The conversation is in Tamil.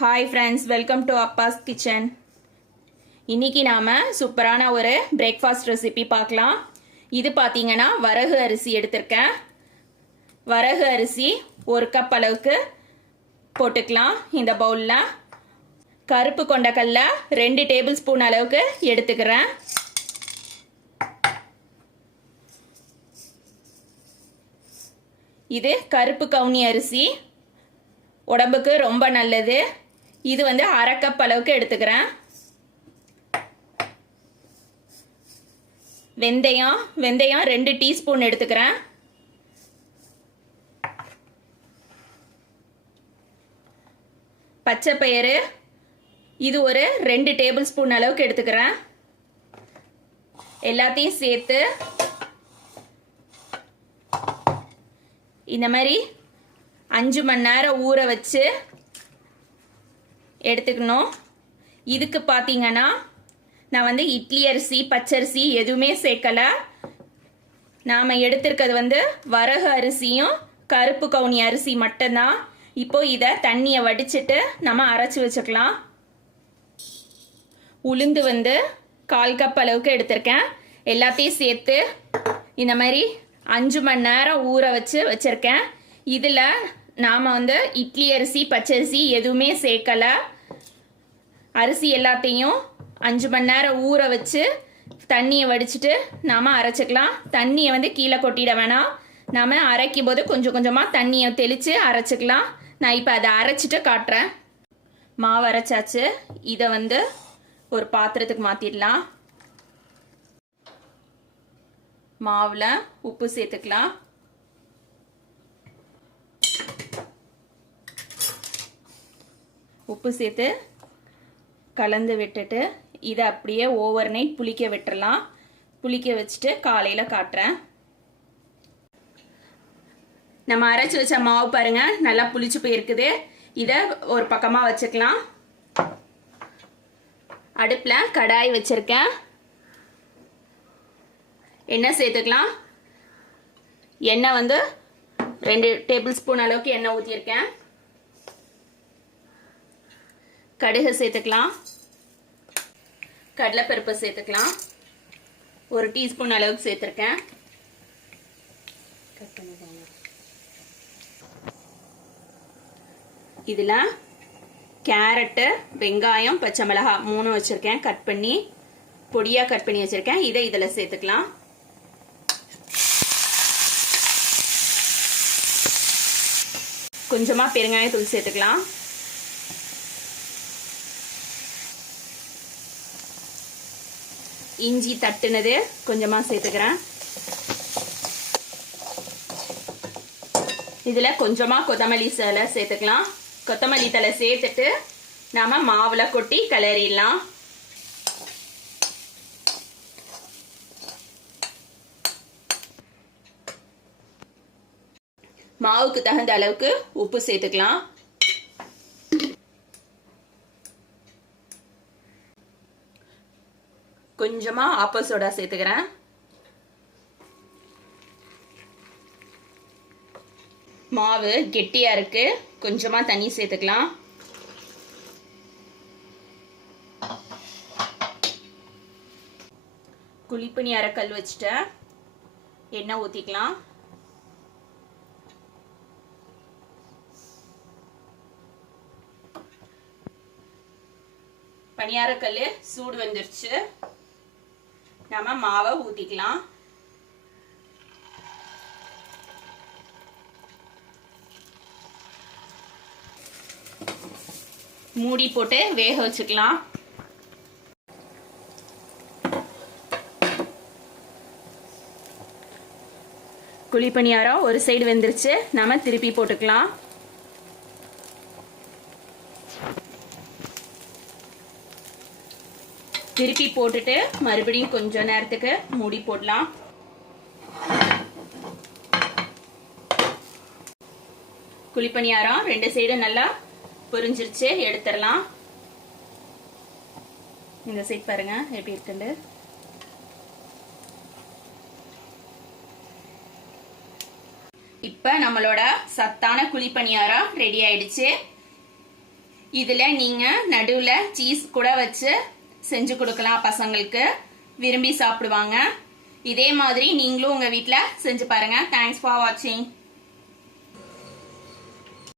Hi friends, welcome to Abbas kitchen. இன்னைக்கு நாம் சூப்பரான ஒரு பிரேக்ஃபாஸ்ட் ரெசிபி பார்க்கலாம். இது பார்த்தீங்கன்னா வரகு அரிசி எடுத்திருக்கேன். வரகு அரிசி 1 கப் அளவுக்கு போட்டுக்கலாம். இந்த பவுலில் கருப்பு கொண்டக்கடலை 2 டேபிள் ஸ்பூன் அளவுக்கு எடுத்துக்கிறேன். இது கருப்பு கவுனி அரிசி, உடம்புக்கு ரொம்ப நல்லது. இது 1/2 கப் அளவுக்கு எடுத்துக்கிறேன். வெந்தயம் 2 டீஸ்பூன் எடுத்துக்கிறேன். பச்சை பயிறு இது ஒரு 2 டேபிள் ஸ்பூன் அளவுக்கு எடுத்துக்கிறேன். எல்லாத்தையும் சேர்த்து இந்த மாதிரி 5 மணி நேரம் ஊற வச்சு எடுத்துக்கணும். இதுக்கு பார்த்தீங்கன்னா நான் இட்லி அரிசி பச்சரிசி எதுவுமே சேர்க்கல. நாம் எடுத்திருக்கிறது வரகு அரிசியும் கருப்பு கவுனி அரிசி மட்டும்தான். இப்போ இதை தண்ணியை வடிச்சிட்டு நம்ம அரைச்சி வச்சுக்கலாம். உளுந்து 1/4 கப் அளவுக்கு எடுத்திருக்கேன். எல்லாத்தையும் சேர்த்து இந்த மாதிரி 5 மணி நேரம் ஊற வச்சிருக்கேன். இதில் நாம் இட்லி அரிசி பச்சரிசி எதுவுமே சேர்க்கலை. அரிசி எல்லாத்தையும் 5 மணி நேரம் ஊற வச்சு தண்ணியை வடிச்சிட்டு நாம் அரைச்சிக்கலாம். தண்ணியை கீழே கொட்டிட வேணாம். நாம் அரைக்கும் போது கொஞ்சம் கொஞ்சமாக தண்ணியை தெளித்து அரைச்சிக்கலாம். நான் இப்போ அதை அரைச்சிட்டு காட்டுறேன். மாவு அரைச்சாச்சு. இதை ஒரு பாத்திரத்துக்கு மாற்றிடலாம். மாவில் உப்பு சேர்த்துக்கலாம். உப்பு சேர்த்து கலந்து விட்டுட்டு இதை அப்படியே ஓவர் நைட் புளிக்க விட்டுறலாம். புளிக்க வச்சுட்டு காலையில் காட்டுறேன். நம்ம அரைச்சி வச்ச மாவு பாருங்க, நல்லா புளிச்சு போயிருக்குது. இதை ஒரு பக்கமாக வச்சுக்கலாம். அடுப்பில் கடாய் வச்சிருக்கேன். எண்ணெய் சேர்த்துக்கலாம். எண்ணெய் 2 டேபிள் ஸ்பூன் அளவுக்கு எண்ணெய் ஊற்றியிருக்கேன். கடுகு சேர்த்துக்கலாம். கடலைப்பருப்பு சேர்த்துக்கலாம். 1 டீஸ்பூன் அளவுக்கு சேர்த்துருக்கேன். இதில் கேரட்டு வெங்காயம் பச்சை மிளகாய் 3 வச்சுருக்கேன். கட் பண்ணி பொடியாக கட் பண்ணி வச்சுருக்கேன். இதை இதில் சேர்த்துக்கலாம். கொஞ்சமாக பெருங்காயத்தூள் சேர்த்துக்கலாம். இஞ்சி தட்டுனது கொஞ்சமாக சேர்த்துக்கிறேன். இதில் கொஞ்சமாக கொத்தமல்லி தழை சேர்த்துக்கலாம். கொத்தமல்லி தழை சேர்த்துட்டு நாம் மாவில் கொட்டி கிளறிடலாம். மாவுக்கு தகுந்த அளவுக்கு உப்பு சேர்த்துக்கலாம். கொஞ்சமா ஆப்பல் சோடா சேர்த்துக்கிறேன். மாவு கெட்டியா இருக்கு. கொஞ்சமா தண்ணி சேர்த்துக்கலாம். குழிப்பணியார கல் வச்சுட்டு எண்ணெய் ஊற்றிக்கலாம். பணியாரக்கல் சூடு வந்துருச்சு. நம்ம மாவை ஊற்றிக்கலாம். மூடி போட்டு வேக வச்சுக்கலாம். குழிப்பணியாரம் ஒரு சைடு வெந்துருச்சு. நம்ம திருப்பி போட்டுக்கலாம். திருப்பி போட்டுட்டு மறுபடியும் கொஞ்ச நேரத்துக்கு மூடி போடலாம். குழிப்பணியாரம் 2 சைடு நல்லா பொரிஞ்சிருச்சு. எடுத்துடலாம். இந்த சைடு பாருங்க எப்படி இருக்குன்னு. இப்ப நம்மளோட சத்தான குழிப்பணியாரம் ரெடி ஆயிடுச்சு. இதில் நீங்கள் நடுவில் சீஸ் கூட வச்சு செஞ்சு கொடுக்கலாம், பசங்களுக்கு விரும்பி சாப்பிடுவாங்க. இதே மாதிரி நீங்களும் உங்கள் வீட்டில் செஞ்சு பாருங்கள். தேங்க்ஸ் ஃபார் வாட்சிங்.